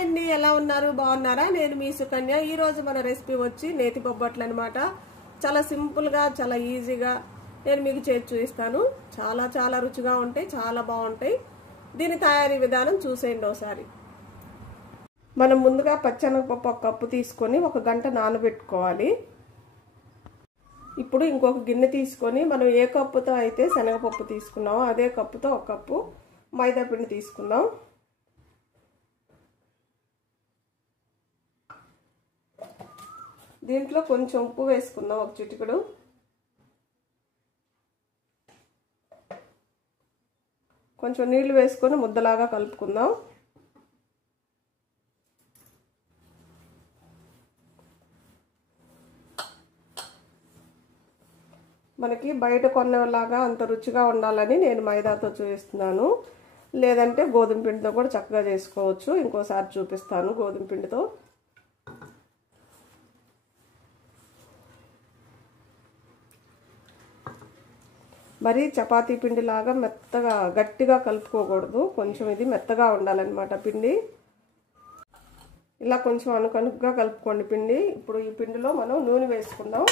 అండి, ఎలా ఉన్నారు? బాగున్నారా? నేను మీ సుకన్య. ఈ రోజు మన రెసిపీ వచ్చి నేతి బొబ్బట్లు అన్నమాట. చాలా సింపుల్ గా, చాలా ఈజీగా నేను మీకు చేసి చూపిస్తాను. చాలా చాలా రుచిగా ఉంటాయి, చాలా బాగుంటాయి. దీని తయారీ విధానం చూసేయండి ఒకసారి. మనం ముందుగా పచ్చెనగపప్పు ఒక కప్పు తీసుకొని 1 గంట నానబెట్టుకోవాలి. ఇప్పుడు ఇంకొక గిన్నె తీసుకొని మనం ఏ కప్పుతో అయితే శనగపప్పు తీసుకున్నామో అదే కప్పుతో 1 కప్పు మైదా పిండి తీసుకుందాం. దీంట్లో కొంచెం ఉప్పు వేసుకుందాం, 1 చిటికెడు. కొంచెం నీళ్లు వేసుకొని ముద్దలాగా కలుపుకుందాం. మనకి బయట కొన్నలాగా అంత రుచిగా ఉండాలని నేను మైదాతో చూపిస్తున్నాను. లేదంటే గోధుమ పిండితో కూడా చక్కగా చేసుకోవచ్చు. ఇంకోసారి చూపిస్తాను గోధుమ పిండితో. మరి చపాతీ పిండి లాగా మెత్తగా గట్టిగా కలుపుకోకూడదు. కొంచెం ఇది మెత్తగా ఉండాలన్నమాట పిండి. ఇలా కొంచెం అనుకనుకుగా కలుపుకోండి పిండి. ఇప్పుడు ఈ పిండిలో మనం నూనె వేసుకుందాం.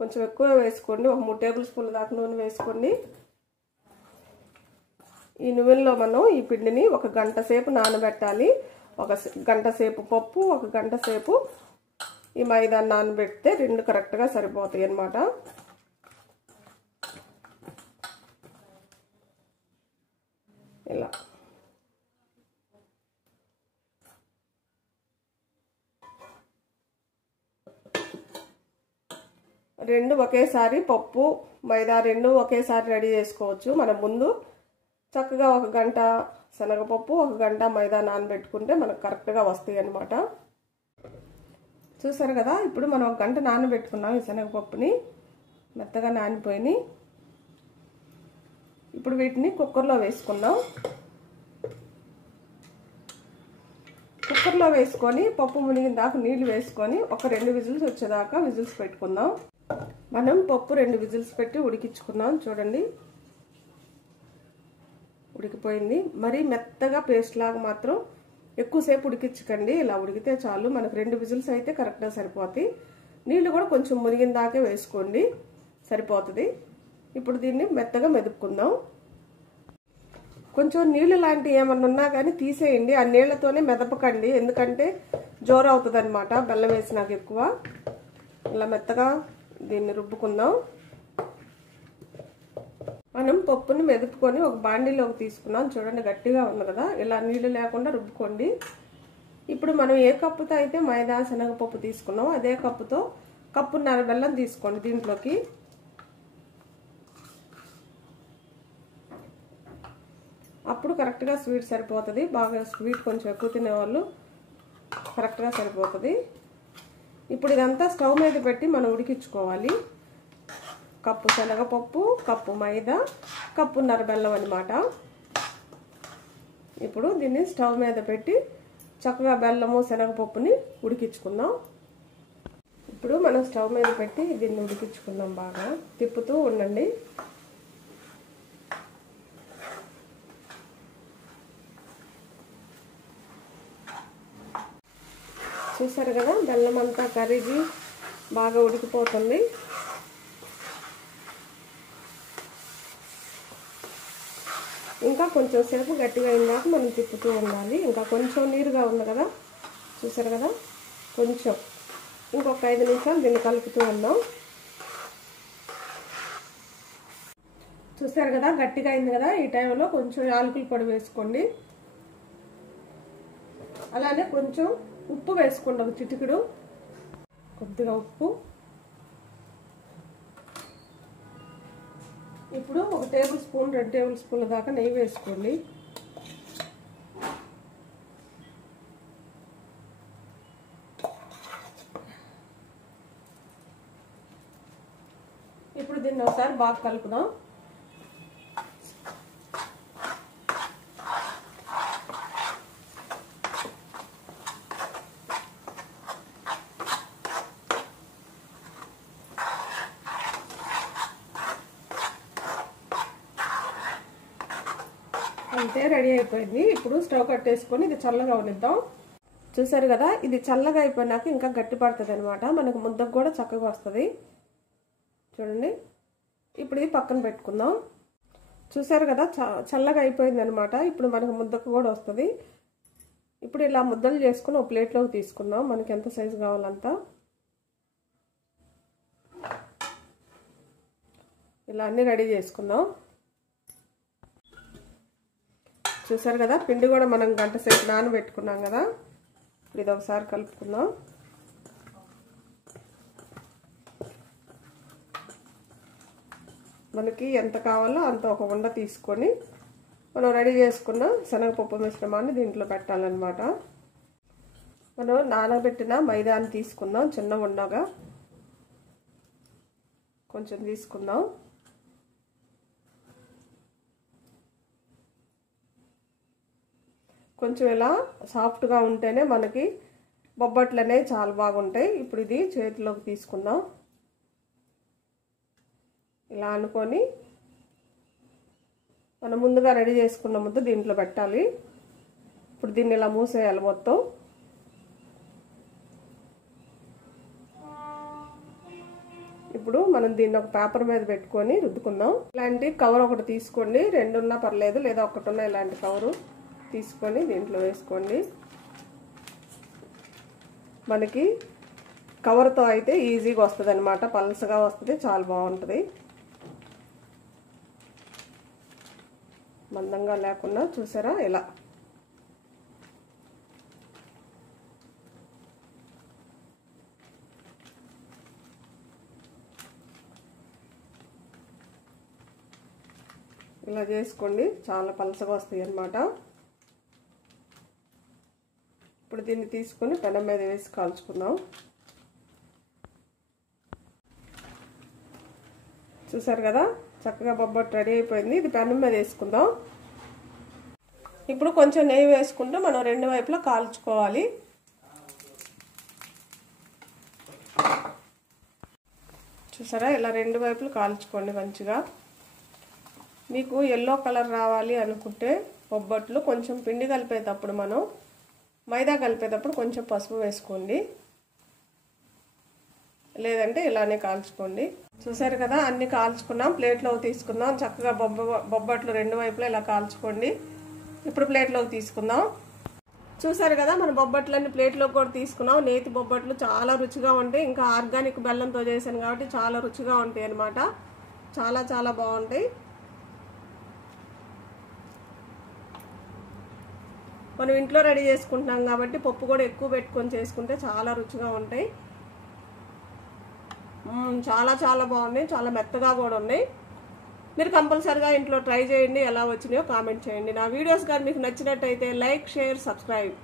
కొంచెం ఎక్కువ వేసుకోండి, 3 టేబుల్ స్పూన్ల దాకా నూనె వేసుకోండి. ఈ నూనెలో మనం ఈ పిండిని 1 గంట సేపు నానబెట్టాలి. 1 గంట సేపు పప్పు, 1 గంట సేపు ఈ మైదా నానబెడితే 2 కరెక్ట్గా సరిపోతాయి అన్నమాట. ఇలా రెండు ఒకేసారి పప్పు మైదా రెండు ఒకేసారి రెడీ చేసుకోవచ్చు. మనం ముందు చక్కగా 1 గంట శనగపప్పు, 1 గంట మైదా నానబెట్టుకుంటే మనకు కరెక్ట్గా వస్తాయి అన్నమాట. చూసారు కదా, ఇప్పుడు మనం 1 గంట నానబెట్టుకున్నాం ఈ శనగపప్పుని. మెత్తగా నానిపోయినాయి. ఇప్పుడు వీటిని కుక్కర్లో వేసుకుందాం. కుక్కర్లో వేసుకొని పప్పు మునిగిన దాకా నీళ్లు వేసుకొని ఒక 2 విజిల్స్ వచ్చేదాకా విజిల్స్ పెట్టుకుందాం. మనం పప్పు 2 విజిల్స్ పెట్టి ఉడికించుకున్నాం. చూడండి, ఉడికిపోయింది. మరి మెత్తగా పేస్ట్ లాగా మాత్రం ఎక్కువసేపు ఉడికించకండి. ఇలా ఉడికితే చాలు. మనకు 2 విజిల్స్ అయితే కరెక్ట్గా సరిపోతాయి. నీళ్లు కూడా కొంచెం మునిగిన దాకే వేసుకోండి, సరిపోతుంది. ఇప్పుడు దీన్ని మెత్తగా మెదుపుకుందాం. కొంచెం నీళ్ళు లాంటివి ఏమన్నా ఉన్నా కానీ తీసేయండి. ఆ నీళ్లతోనే మెదపకండి, ఎందుకంటే జోరు అవుతుంది అనమాట బెల్లం వేసినాక ఎక్కువ. ఇలా మెత్తగా దీన్ని రుబ్బుకుందాం. మనం పప్పుని మెదుపుకొని ఒక బాండీలోకి తీసుకున్నాం. చూడండి, గట్టిగా ఉంది కదా. ఇలా నీళ్లు లేకుండా రుబ్బుకోండి. ఇప్పుడు మనం ఏ కప్పుతో అయితే మైదా శనగపప్పు తీసుకున్నాం అదే కప్పుతో 1.5 కప్పు బెల్లం తీసుకోండి దీంట్లోకి. అప్పుడు కరెక్ట్గా స్వీట్ సరిపోతుంది. బాగా స్వీట్ కొంచెం ఎక్కువ తినేవాళ్ళు కరెక్ట్గా సరిపోతుంది. ఇప్పుడు ఇదంతా స్టవ్ మీద పెట్టి మనం ఉడికించుకోవాలి. 1 కప్పు శనగపప్పు, 1 కప్పు మైదా, 1.5 కప్పు బెల్లం అన్నమాట. ఇప్పుడు దీన్ని స్టవ్ మీద పెట్టి చక్కగా బెల్లము శనగపప్పుని ఉడికించుకుందాం. ఇప్పుడు మనం స్టవ్ మీద పెట్టి దీన్ని ఉడికించుకుందాం. బాగా తిప్పుతూ ఉండండి. చూసారు కదా, బెల్లం అంతా కరిగి బాగా ఉడికిపోతుంది. ఇంకా కొంచెం సేపు గట్టిగా అయినాక మనం తిప్పుతూ ఉండాలి. ఇంకా కొంచెం నీరుగా ఉంది కదా, చూసారు కదా. కొంచెం ఇంకొక 5 నిమిషాలు దీన్ని కలుపుతూ ఉందాం. చూసారు కదా, గట్టిగా అయింది కదా. ఈ టైంలో కొంచెం యాలకుల పొడి వేసుకోండి. అలానే కొంచెం ఉప్పు వేసుకోండి, 1 చిటికెడు. కొద్దిగా ఉప్పు. ఇప్పుడు 1 టేబుల్ స్పూన్ 2 టేబుల్ స్పూన్ల దాకా నెయ్యి వేసుకోండి. ఇప్పుడు దీన్ని ఒకసారి బాగా కలుపుదాం. అంతే రెడీ అయిపోయింది. ఇప్పుడు స్టవ్ కట్టేసుకొని ఇది చల్లగా ఉనిద్దాం. చూసారు కదా, ఇది చల్లగా అయిపోయినాక ఇంకా గట్టి పడుతుంది అనమాట. మనకు ముద్దకు కూడా చక్కగా వస్తుంది. చూడండి, ఇప్పుడు ఇది పక్కన పెట్టుకుందాం. చూసారు కదా, చల్లగా అయిపోయింది అనమాట. ఇప్పుడు మనకు ముద్దకు కూడా వస్తుంది. ఇప్పుడు ఇలా ముద్దలు చేసుకుని ఒక ప్లేట్లోకి తీసుకుందాం. మనకి ఎంత సైజు కావాలంత ఇలా అన్నీ రెడీ చేసుకుందాం. చూసారు కదా, పిండి కూడా మనం గంట సేపు నానబెట్టుకున్నాం కదా. ఇప్పుడు ఇది ఒకసారి కలుపుకుందాం. మనకి ఎంత కావాలో అంత ఒక ఉండ తీసుకొని మనం రెడీ చేసుకున్న శనగపప్పు మిశ్రమాన్ని దీంట్లో పెట్టాలన్నమాట. మనం నానబెట్టిన మైదాని తీసుకుందాం. చిన్న ఉండగా కొంచెం తీసుకుందాం. కొంచెం ఇలా సాఫ్ట్గా ఉంటేనే మనకి బొబ్బట్లు అనేవి చాలా బాగుంటాయి. ఇప్పుడు ఇది చేతిలోకి తీసుకుందాం. ఇలా అనుకొని మనం ముందుగా రెడీ చేసుకున్న ముద్ద దీంట్లో పెట్టాలి. ఇప్పుడు దీన్ని ఇలా మూసేయాలి మొత్తం. ఇప్పుడు మనం దీన్ని ఒక పేపర్ మీద పెట్టుకొని రుద్దుకుందాం. ఇలాంటి కవర్ ఒకటి తీసుకోండి. 2 ఉన్నా పర్లేదు, లేదా ఒకటి ఉన్నా ఇలాంటి కవరు తీసుకొని దీంట్లో వేసుకోండి. మనకి కవర్తో అయితే ఈజీగా వస్తుంది అనమాట. పల్సగా వస్తుంది, చాలా బాగుంటుంది. మందంగా లేకుండా చూసారా ఇలా. ఇలా చేసుకోండి, చాలా పలసగా వస్తాయి అన్నమాట. ఇప్పుడు దీన్ని తీసుకొని పెనం మీద వేసి కాల్చుకుందాం. చూసారు కదా, చక్కగా బొబ్బట్టు రెడీ అయిపోయింది. ఇది పెనం మీద వేసుకుందాం. ఇప్పుడు కొంచెం నెయ్యి వేసుకుంటూ మనం 2 వైపులా కాల్చుకోవాలి. చూసారా, ఇలా 2 వైపులు కాల్చుకోండి మంచిగా. మీకు ఎల్లో కలర్ రావాలి అనుకుంటే బొబ్బట్లు కొంచెం పిండి కలిపేటప్పుడు మనం మైదా కలిపేటప్పుడు కొంచెం పసుపు వేసుకోండి, లేదంటే ఇలానే కాల్చుకోండి. చూసారు కదా, అన్ని కాల్చుకున్నాం. ప్లేట్లోకి తీసుకుందాం. చక్కగా బొబ్బట్లు 2 వైపులా ఇలా కాల్చుకోండి. ఇప్పుడు ప్లేట్లోకి తీసుకుందాం. చూసారు కదా, మన బొబ్బట్లన్నీ ప్లేట్లోకి కూడా తీసుకున్నాం. నేతి బొబ్బట్లు చాలా రుచిగా ఉంటాయి. ఇంకా ఆర్గానిక్ బెల్లంతో చేశాను కాబట్టి చాలా రుచిగా ఉంటాయి అన్నమాట. చాలా చాలా బాగుంటాయి. మనం ఇంట్లో రెడీ చేసుకుంటున్నాం కాబట్టి పప్పు కూడా ఎక్కువ పెట్టుకొని చేసుకుంటే చాలా రుచిగా ఉంటాయి. చాలా చాలా బాగున్నాయి. చాలా మెత్తగా కూడా ఉన్నాయి. మీరు కంపల్సరిగా ఇంట్లో ట్రై చేయండి. ఎలా వచ్చినాయో కామెంట్ చేయండి. నా వీడియోస్ కానీ మీకు నచ్చినట్టయితే లైక్, షేర్, సబ్స్క్రైబ్.